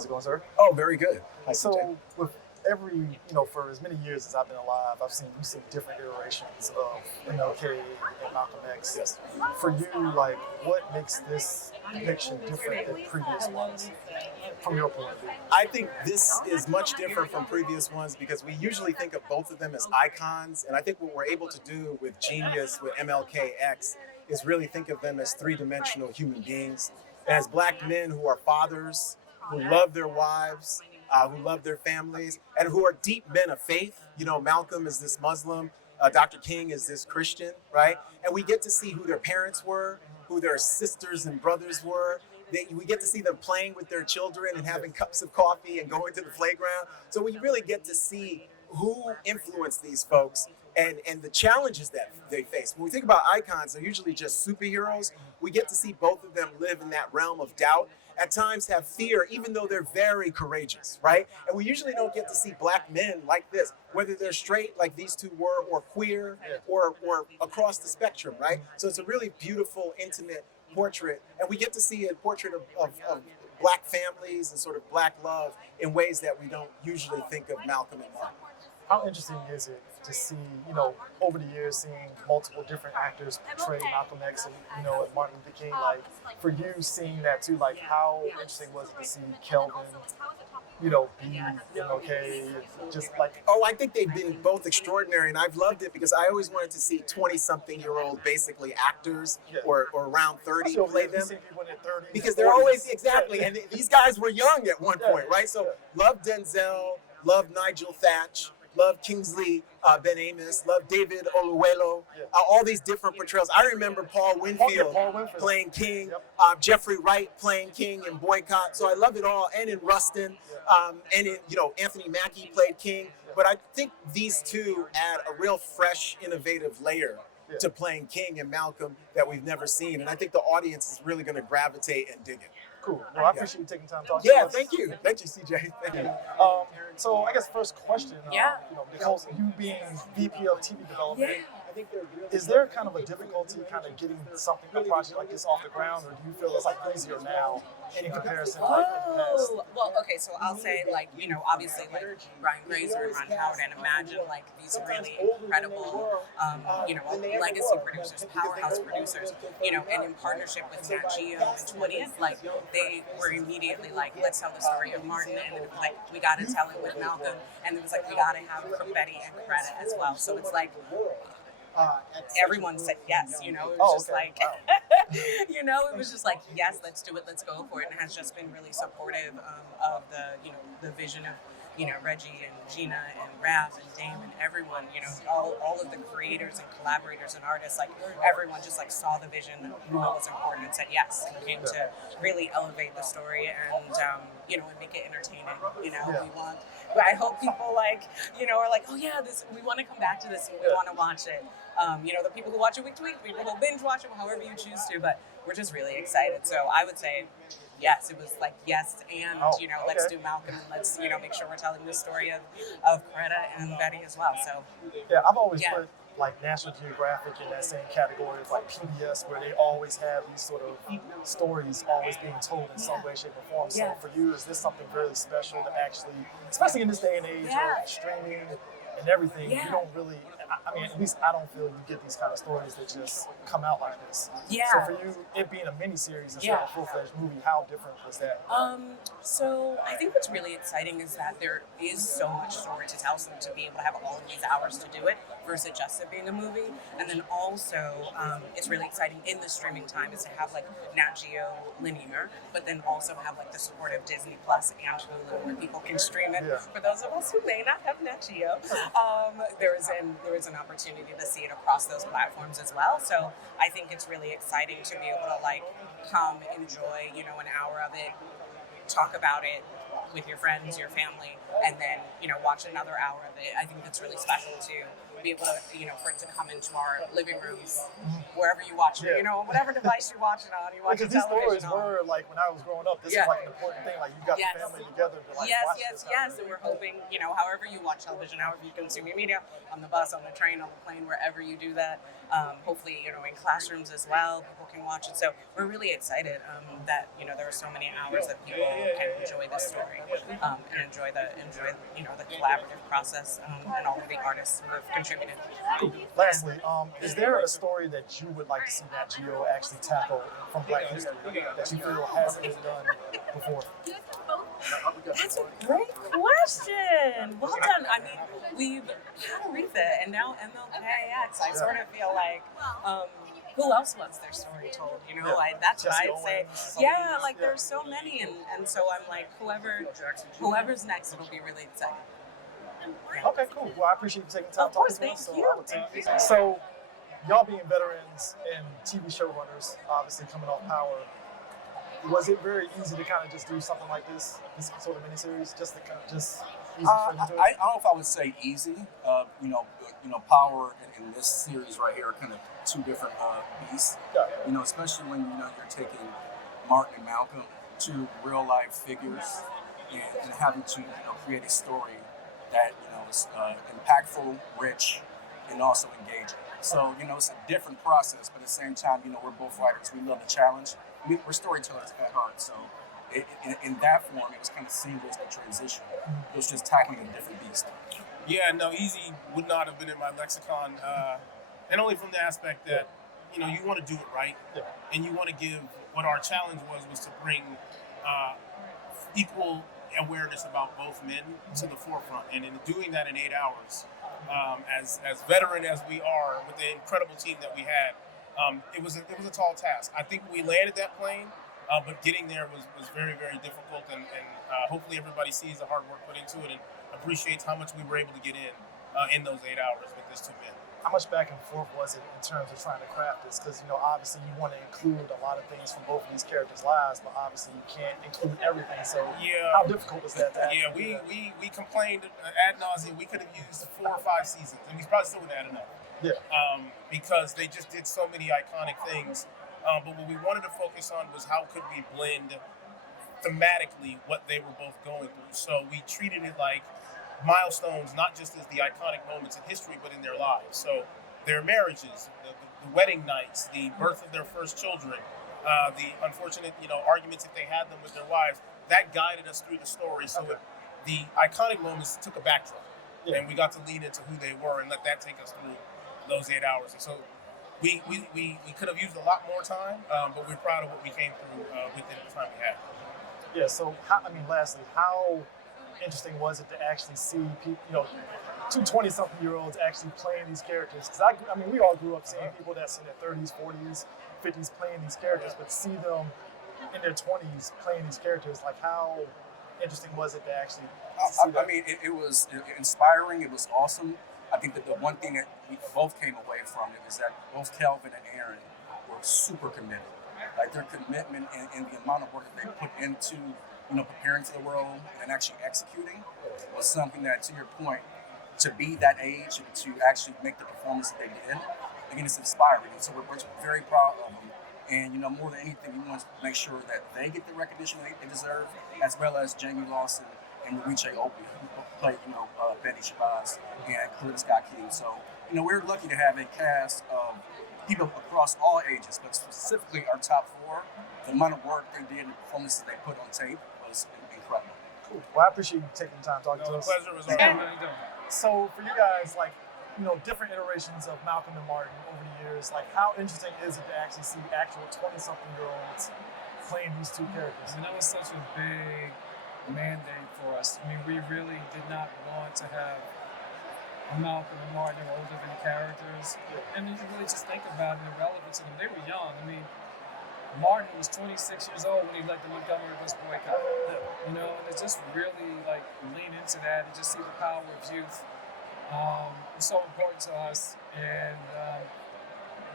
How's it going, sir? Oh, very good. Hi, So, with every, for as many years as I've been alive, we've seen different iterations of MLK and Malcolm X. Yes. For you, like, what makes this depiction different than previous ones, from your point of view? I think this is much different from previous ones because we usually think of both of them as icons. And I think what we're able to do with Genius, with MLKX, is really think of them as three-dimensional human beings, as black men who are fathers, who love their wives, who love their families, and who are deep men of faith. You know, Malcolm is this Muslim, Dr. King is this Christian, right? And we get to see who their parents were, who their sisters and brothers were. We get to see them playing with their children and having cups of coffee and going to the playground. So we really get to see who influenced these folks and the challenges that they face. When we think about icons, they're usually just superheroes. We get to see both of them live in that realm of doubt, at times have fear, even though they're very courageous, right? And we usually don't get to see black men like this, whether they're straight like these two were, or queer, or across the spectrum, right? So it's a really beautiful, intimate portrait, and we get to see a portrait of black families and sort of black love in ways that we don't usually think of Malcolm and Martin. How interesting is it to see, over the years, seeing multiple different actors portray Malcolm X and, Martin Luther King, like, for you seeing that too, like, how interesting was it to see Kelvin, be MLK, just like... Oh, I think they've been both extraordinary, and I've loved it because I always wanted to see 20-something-year-old, basically actors, or around 30 play them. Because they're always, exactly, and these guys were young at one point, right? So, love Denzel, love Nigel Thatch, love Kingsley Ben Amos, love David Oluwelo, all these different portrayals. I remember Paul Winfield playing King, Jeffrey Wright playing King in Boycott. So I love it all, and in Rustin, and in, Anthony Mackie played King. But I think these two add a real fresh, innovative layer to playing King and Malcolm that we've never seen. And I think the audience is really going to gravitate and dig it. Cool. Well, I appreciate you taking time to talk to us. Yeah, thank you. Thank you, CJ. Thank you. So I guess first question, Nicole, you being VP of TV development, is there kind of a difficulty kind of getting a project like this off the ground, or do you feel it's like easier now in comparison to like in the past? Well, okay, so I'll say obviously like Brian Grazer and Ron Howard, and imagine like these really incredible, legacy producers, powerhouse producers, and in partnership with Nat Geo and 20th, like they were immediately like, let's tell the story of Martin, and then it was like, we got to tell it with Malcolm, and it was like, we got to have Betty and Coretta as well. So it's like, everyone said yes, it was just like, it was just like, yes, let's do it, let's go for it, and has just been really supportive of the vision of, Reggie and Gina and Raph and Dame and everyone, all of the creators and collaborators and artists, like everyone just like saw the vision that was important and said yes, and came to really elevate the story and, and make it entertaining, but I hope people are like, oh yeah, we want to come back to this and we want to watch it. The people who watch it week to week, people who binge watch it, however you choose to, but we're just really excited. So I would say, yes, it was like, yes, and, let's do Malcolm, and let's, make sure we're telling the story of Coretta and Betty as well, so. Yeah, I've always put, like, National Geographic in that same category of, like, PBS, where they always have these sort of stories always being told in some way, shape, or form. So for you, is this something really special to actually, especially in this day and age of streaming and everything, you don't really, I mean, at least I don't feel you get these kind of stories that just come out like this. So for you, it being a miniseries instead of a full-fledged movie, how different was that? So I think what's really exciting is that there is so much story to tell, so to be able to have all of these hours to do it versus just it being a movie. And then also, it's really exciting in the streaming time is to have like Nat Geo linear, but then also have like the support of Disney Plus and Hulu where people can stream it. For those of us who may not have Nat Geo, there is an opportunity to see it across those platforms as well. So I think it's really exciting to be able to like come enjoy, an hour of it, talk about it with your friends, your family, and then, watch another hour of it. I think it's really special to be able to, for it to come into our living rooms, wherever you watch it, whatever device you're watching on, you watch Because your these television stories were like when I was growing up, this is like an important thing. Like you got the family together to like watch this. Yes. And we're hoping, however you watch television, however you consume your media, on the bus, on the train, on the plane, wherever you do that. Hopefully, in classrooms as well, people can watch it. So we're really excited that there are so many hours that people can enjoy this story and enjoy the collaborative process and all of the artists who have contributed. Lastly, is there a story that you would like to see Nat Geo actually tackle from Black history that you feel hasn't been done before? That's a great question. Well done. I mean, we've had Aretha and now MLK. I sort of feel like, who else wants their story told? That's what I'd say. Yeah, like there's so many, and so I'm like, whoever's next, it'll be really exciting. Okay, cool. Well, I appreciate you taking time to talk to us. Thank you. So, y'all being veterans and TV showrunners, obviously coming off Power, was it very easy to kind of just do something like this sort of miniseries, just to kind of ease straight into it? I don't know if I would say easy. Power and this series right here are kind of two different beasts. Yeah. Especially when you're taking Martin and Malcolm, two real life figures, and having to create a story that is impactful, rich, and also engaging. So it's a different process, but at the same time, we're both writers. We love the challenge. We're storytellers at heart, so in that form, it was kind of seamless to transition. It was just tackling a different beast. Yeah, no, easy would not have been in my lexicon, and only from the aspect that you want to do it right, and you want to give what our challenge was to bring equal awareness about both men to the forefront, and in doing that in 8 hours, as veteran as we are with the incredible team that we had, it was a tall task. I think we landed that plane, but getting there was very, very difficult, and hopefully everybody sees the hard work put into it and appreciates how much we were able to get in those 8 hours with these two men. How much back and forth was it in terms of trying to craft this? Because, obviously you want to include a lot of things from both of these characters' lives, but obviously you can't include everything. So how difficult was that? We complained ad nauseum. We could have used 4 or 5 seasons, and we probably still wouldn't have had enough. Yeah. Because they just did so many iconic things. But what we wanted to focus on was how could we blend thematically what they were both going through. So we treated it like milestones, not just as the iconic moments in history, but in their lives. So their marriages, the wedding nights, the birth of their first children, the unfortunate, arguments if they had them with their wives, that guided us through the story. So the iconic moments took a backdrop, and we got to lean into who they were and let that take us through those 8 hours. And so we could have used a lot more time, but we're proud of what we came through within the time we had. Yeah. So lastly, how interesting was it to actually see people, two 20-something-year-olds actually playing these characters? Because we all grew up seeing people that's in their 30s, 40s, 50s playing these characters, but to see them in their 20s playing these characters, like how interesting was it to actually see that? It was inspiring. It was awesome. I think that the one thing that we both came away from it is that both Kelvin and Aaron were super committed. Like their commitment and the amount of work that they put into preparing for the role and actually executing was something that, to your point, to be that age and to actually make the performance that they did, again, it's inspiring. And so we're very proud of them. And, more than anything, we want to make sure that they get the recognition they deserve, as well as Jayme, Lawson, and Weruche, Opia, who played, Betty, Shabazz, and Coretta King. So, we're lucky to have a cast of people across all ages, but specifically our top 4. The amount of work they did and the performances they put on tape was incredible. Cool. Well, I appreciate you taking the time talking to us. Pleasure was all. So for you guys, different iterations of Malcolm and Martin over the years, how interesting is it to actually see actual 20-something-year-olds playing these two characters? That was such a big mandate for us. We really did not want to have Malcolm and Martin were older than characters. You really just think about it and the relevance of them. They were young. Martin was 26 years old when he led the Montgomery bus boycott. And it's just really lean into that and just see the power of youth. It's so important to us, and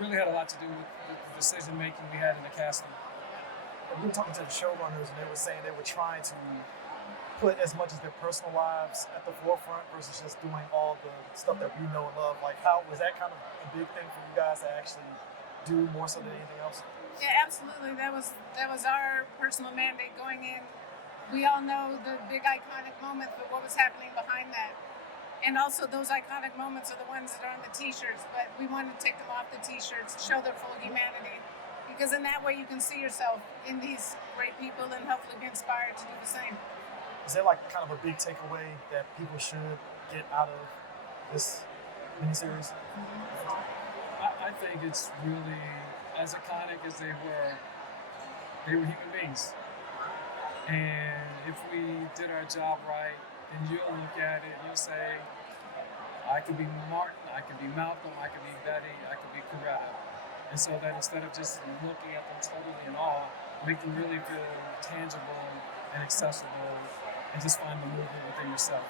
really had a lot to do with the decision making we had in the casting. We were talking to the showrunners, and they were saying they were trying to put as much as their personal lives at the forefront versus just doing all the stuff that we know and love. Like, how was that kind of a big thing for you guys to actually do more so than anything else? Yeah, absolutely. That was our personal mandate going in. We all know the big iconic moments, but what was happening behind that? And also those iconic moments are the ones that are on the t-shirts, but we wanted to take them off the t-shirts, show their full humanity. Because in that way you can see yourself in these great people and hopefully be inspired to do the same. Is there like kind of a big takeaway that people should get out of this miniseries? I think it's really, as iconic as they were human beings. And if we did our job right, then you'll look at it and you'll say, I could be Martin, I could be Malcolm, I could be Betty, I could be Coretta. And so that instead of just looking at them totally in awe, make them really feel tangible and accessible and just find the movement within yourself.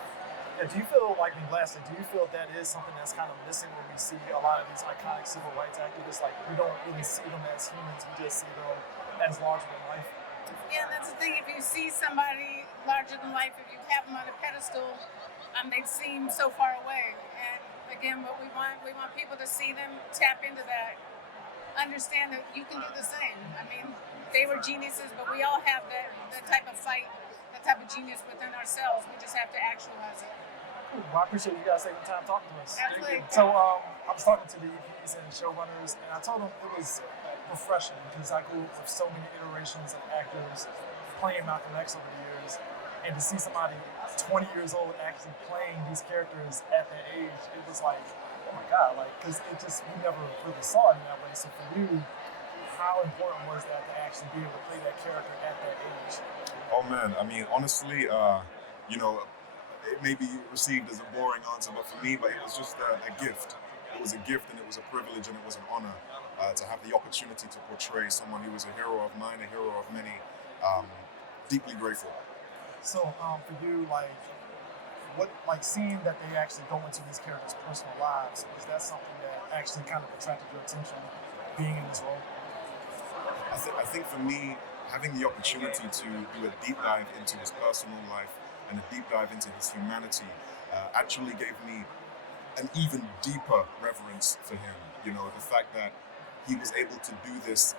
Yeah, do you feel like, and lastly, do you feel that is something that's kind of missing when we see a lot of these iconic civil rights activists? Like, we don't really see them as humans, we just see them as larger than life. Yeah, and that's the thing. If you see somebody larger than life, if you have them on a pedestal, they seem so far away. And again, what we want people to see them, tap into that, understand that you can do the same. I mean, they were geniuses, but we all have that type of fight, that type of genius within ourselves. We just have to actualize it. Cool. Well, I appreciate you guys taking the time talking to us. Absolutely. So I was talking to the EPs and showrunners, and I told them it was refreshing because I grew up with so many iterations of actors playing Malcolm X over the years, and to see somebody 20 years old actually playing these characters at that age, it was like, oh my God, like, because it just, we never really saw it in that way. So for you, how important was that to actually be able to play that character at that age? Oh man, I mean, honestly, you know, it may be received as a boring answer, but for me, it was just a gift. It was a gift and it was a privilege and it was an honor to have the opportunity to portray someone who was a hero of mine, a hero of many. Deeply grateful. So for you, like seeing that they actually go into these characters' personal lives, is that something that actually kind of attracted your attention being in this role? I think for me, having the opportunity to do a deep dive into his personal life and a deep dive into his humanity actually gave me an even deeper reverence for him. You know, the fact that he was able to do this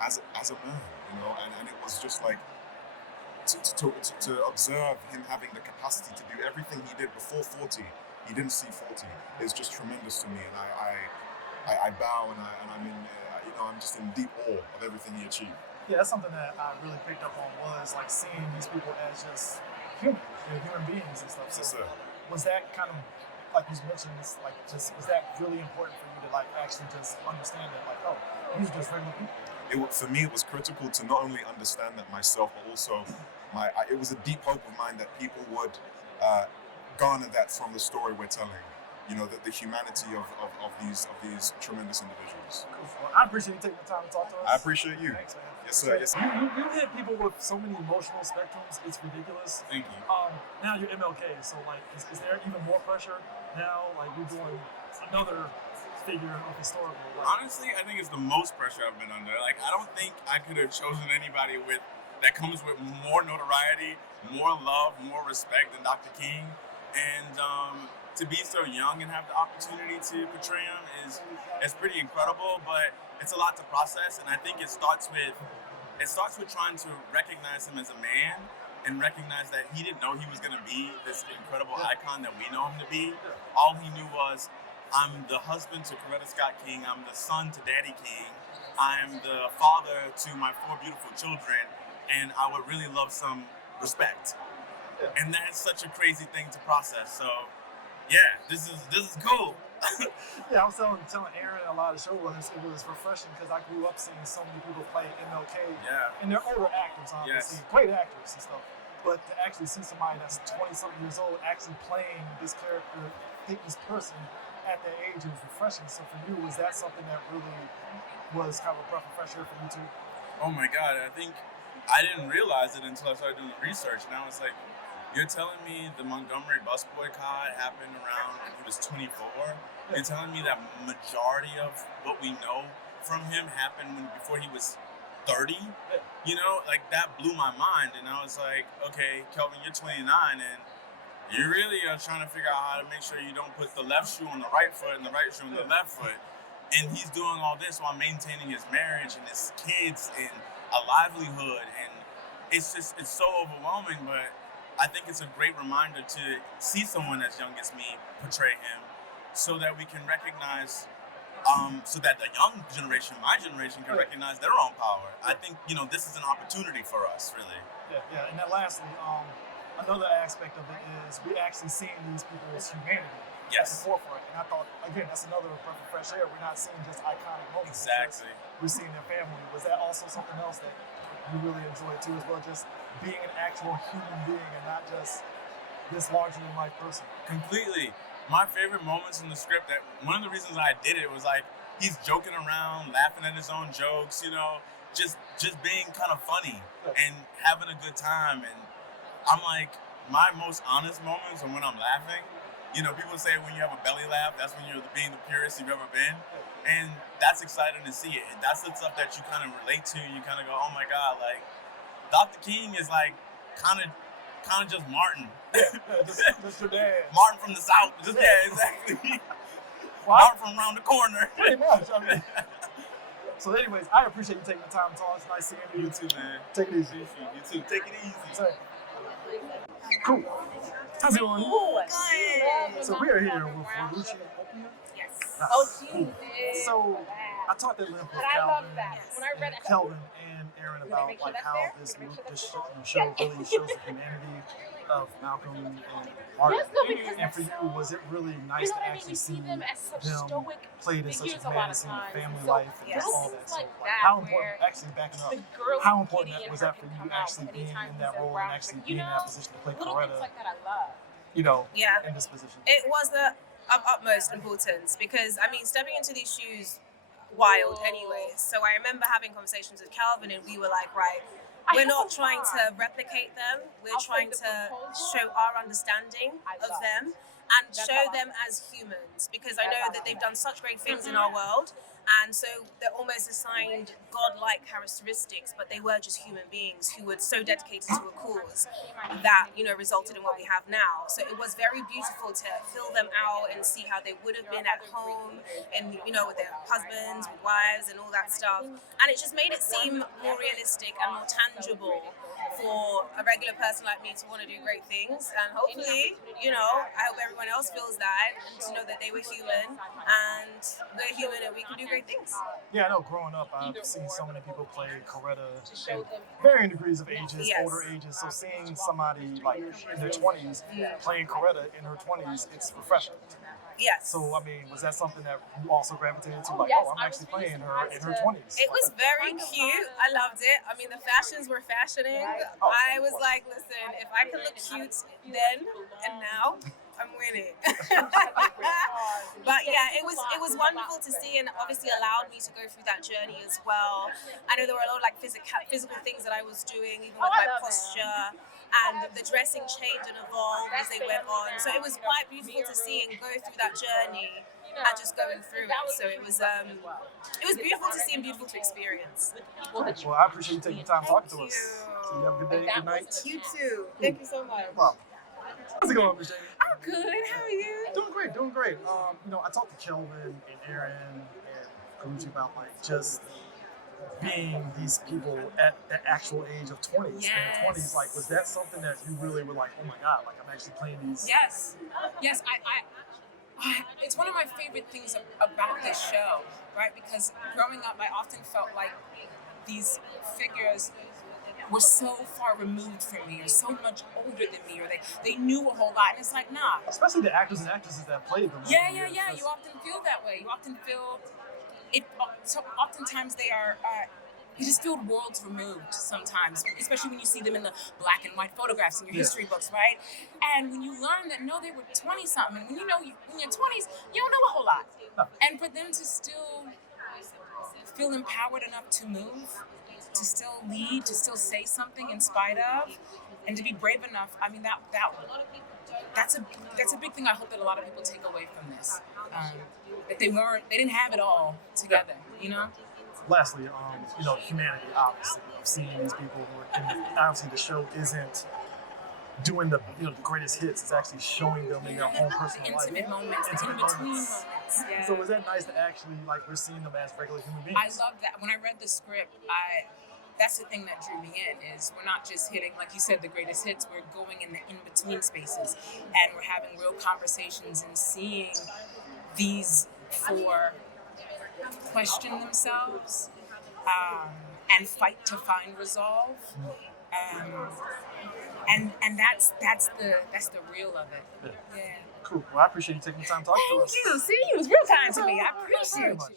as a man, you know, and it was just like to observe him having the capacity to do everything he did before 40. He didn't see 40. It's just tremendous to me, and I bow and I'm in, you know, I'm just in deep awe of everything he achieved. Yeah, that's something that I really picked up on was like seeing these people as just human, human beings and stuff. So Yes, sir. was that kind of, like you mentioned, was that really important for you to like actually just understand that, like, oh, these are just regular people? For me, it was critical to not only understand that myself, but also it was a deep hope of mine that people would garner that from the story we're telling. You know, the humanity of these tremendous individuals. Cool. Well, I appreciate you taking the time to talk to us. I appreciate you. Thanks, man. Yes, sir. Yes, sir. You hit people with so many emotional spectrums. It's ridiculous. Thank you. Now you're MLK, so like, is there even more pressure now? Like, you're doing another figure of historical. Like, honestly, I think it's the most pressure I've been under. Like, I don't think I could have chosen anybody that comes with more notoriety, more love, more respect than Dr. King. And to be so young and have the opportunity to portray him is pretty incredible, but it's a lot to process. And I think it starts with trying to recognize him as a man and recognize that he didn't know he was going to be this incredible icon that we know him to be. All he knew was, I'm the husband to Coretta Scott King, I'm the son to Daddy King, I'm the father to my 4 beautiful children, and I would really love some respect. And that's such a crazy thing to process. So yeah, this is cool. Yeah, I was telling Aaron and a lot of showrunners, it was refreshing because I grew up seeing so many people play MLK. Yeah. And they're older actors, obviously, great actors and stuff. But to actually see somebody that's 20-something years old actually playing this character, this person at that age, it was refreshing. So for you, was that something that really was kind of a breath of fresh air for you too? Oh my God, I think I didn't realize it until I started doing the research. And I was like, you're telling me the Montgomery bus boycott happened around when he was 24? You're telling me that majority of what we know from him happened before he was 30. You know, like that blew my mind, and I was like, okay, Kelvin, you're 29, and you really are trying to figure out how to make sure you don't put the left shoe on the right foot and the right shoe on the left foot. And he's doing all this while maintaining his marriage and his kids and a livelihood, and it's so overwhelming. But I think it's a great reminder to see someone as young as me portray him, so that we can recognize. So that the young generation, my generation, can recognize their own power. I think, this is an opportunity for us, really. Yeah. And then lastly, another aspect of it is we actually seeing these people's humanity at the forefront. And I thought, again, that's another breath of fresh air. We're not seeing just iconic moments. Exactly. We're seeing their family. Was that also something else that you really enjoyed too, as well, just being an actual human being and not just this larger-than-life person? Completely. My favorite moments in the script, that one of the reasons I did it was like he's joking around, laughing at his own jokes, just being kind of funny and having a good time. And I'm like, my most honest moments are when I'm laughing. People say when you have a belly laugh, that's when you're being the purest you've ever been. And that's exciting to see it. And that's the stuff that you kind of relate to. You kind of go, oh my God, like Dr. King is like kind of just Martin. Just your dad. Martin from the South. Exactly. Well, Martin from around the corner. Pretty much. So anyways, I appreciate you taking the time to talk. It's nice seeing you. You too, man. Take it easy. You too. Take it easy. Same. Cool. How's it going? Good. So we are here with Weruche and Opia. Yes. Nice. Oh, she Cool. did. So I talked at length with But I love Kelvin, that. When I read it, Kelvin and Aaron about like how this show really shows the humanity of Malcolm and Martin. And for you, was it really nice to actually see them played in such a manner, seeing family life and just all that? So like, how important, actually backing up, how important was that for you actually being in that role and actually being in that position to play Coretta, in this position? It was of utmost importance because, stepping into these shoes, wild anyway. So I remember having conversations with Kelvin and we were like, right, we're not trying to replicate them. We're trying to show our understanding of them and show them as humans, because I know that they've done such great things in our world, and so they're almost assigned godlike characteristics, but they were just human beings who were so dedicated to a cause that resulted in what we have now. So it was very beautiful to fill them out and see how they would have been at home, and with their husbands, with wives, and all that stuff. And it just made it seem more realistic and more tangible for a regular person like me to want to do great things. And hopefully, I hope everyone else feels that, and to know that they were human and we're human and we can do great things. Yeah, I know growing up, I've seen so many people play Coretta in varying degrees of ages, older ages. So seeing somebody like in their 20s playing Coretta in her 20s, it's refreshing. Yes. So, was that something that you also gravitated to? Like, I'm actually playing her in her 20s. It was very cute. I loved it. The fashions were fashioning. I was like, listen, if I could look cute then and now, I'm winning. But yeah, it was wonderful to see, and obviously allowed me to go through that journey as well. I know there were a lot of physical things that I was doing, even with my posture. And the dressing changed and evolved as they went on. So it was quite beautiful to see and go through that journey and just going through it. So it was beautiful to see and beautiful to experience. Well, I appreciate you taking the time talking to us. So you have a good day, good night. You too. Thank you so much. Wow. How's it going, Miss Jayme? I'm good. How are you? Doing great. I talked to Kelvin and Aaron and Weruche about just being these people at the actual age of 20s. Yes. In the 20s, was that something that you really were like, oh my God, I'm actually playing these? Yes. It's one of my favorite things about this show, right? Because growing up, I often felt like these figures were so far removed from me, or so much older than me, or they knew a whole lot. And it's like, nah. Especially the actors and actresses that played them. Yeah. You often feel that way. You often feel it. So oftentimes they are. You just feel worlds removed sometimes, especially when you see them in the black and white photographs in your history books, right? And when you learn that, no, they were 20-something. When in your 20s, you don't know a whole lot. No. And for them to still feel empowered enough to move, to still lead, to still say something in spite of, and to be brave enough, that's a big thing I hope that a lot of people take away from this. That they didn't have it all together, lastly, humanity, obviously. I've seen these people and obviously the show isn't doing the greatest hits. It's actually showing them in their own personal life. Intimate moments, the in-between moments. Yeah. So is that nice to actually, we're seeing them as regular human beings? I love that. When I read the script, that's the thing that drew me in, is we're not just hitting, like you said, the greatest hits, we're going in the in-between spaces, and we're having real conversations and seeing these four question themselves and fight to find resolve. And that's the real of it. Yeah. Cool. Well, I appreciate you taking the time to talk to us. Thank you. See, you was real kind to me. I appreciate you.